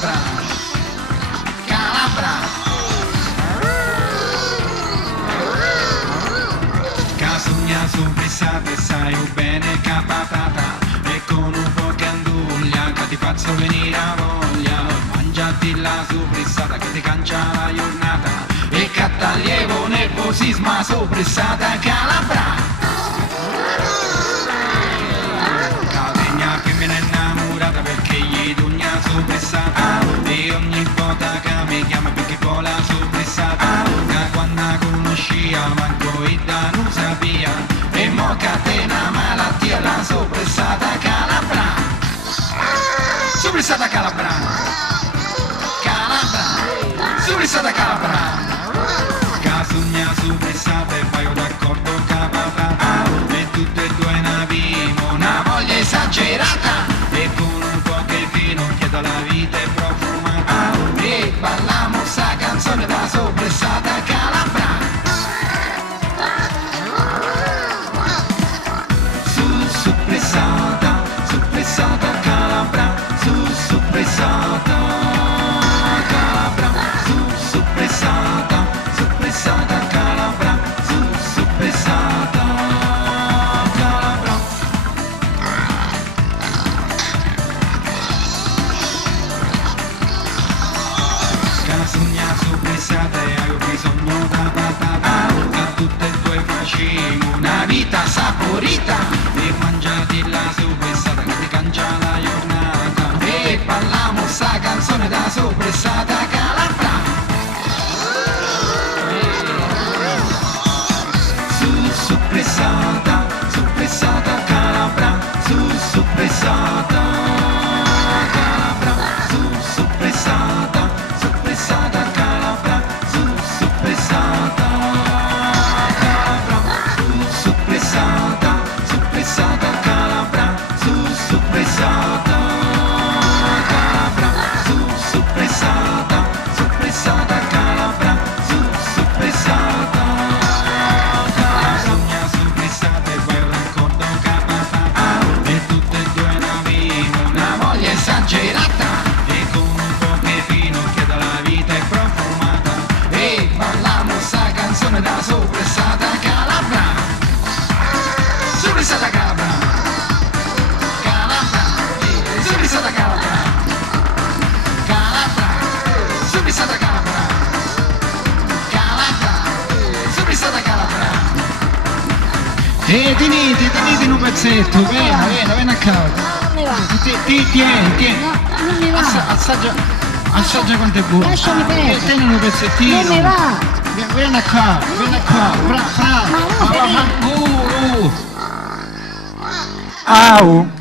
Calabra, Calabra. Casugna sopressata e sai bene che patata, e con un po' che anduglia che ti faccio venire a voglia. Mangiati la sopressata che ti cancia la giornata, e cattaglievo nervosismo sopressata Calabra. Cadegna che me ne è innamorata perché gli dugna sopressata, e ogni volta che mi chiama perché poi la sopressata, che quando conoscia manco e da non sapia, e mo catena malattia la sopressata Calabra. Sopressata Calabra, Calabra, sopressata Calabra. Casugna sopressata e paio d'accordo capatata, e tutte e due ne abbiamo una voglia esagerata, e con un po' che vino chiedo la vita è profumata, e balliamo sta canzone da sopressata Calabra. Sopressata, sopressata Calabra, sopressata Calabra, sopressata, sopressata Calabra, sopressata Calabra. Casugna sopressata e hai bisogno da patata, che tutte e due facciamo una vita saporita, e mangiati la sopressata che ti cangia la giornata, e balliamo sta canzone da sopressata Calabra. Sopressata, sopressata Calabra, sopressata Calabra, sopressata, sopressata Calabra, sopressata Calabra, sopressata, sopressata Calabra, sopressata Calabra, sopressata, sopressata Calabra, sopressata. Casugna sopressata e poi raccordo capatata, e tutte e due ne abbiamo una voglia esagerata, e con un po' che fino chiedo la vita è profumata, e balliamo sta canzone da sopressata Calabra. Sopressata Calabra, Calabra, sopressata Calabra, Calabra, sopressata Calabra, Calabra, sopressata Calabra. Tenete un pezzetto, vieni a casa. Non mi va. Tieni. Non mi va. Assaggia quanto è buono. Lasciami perdere. Tieni un pezzettino. Non mi va. Vieni qua. Ma non Au.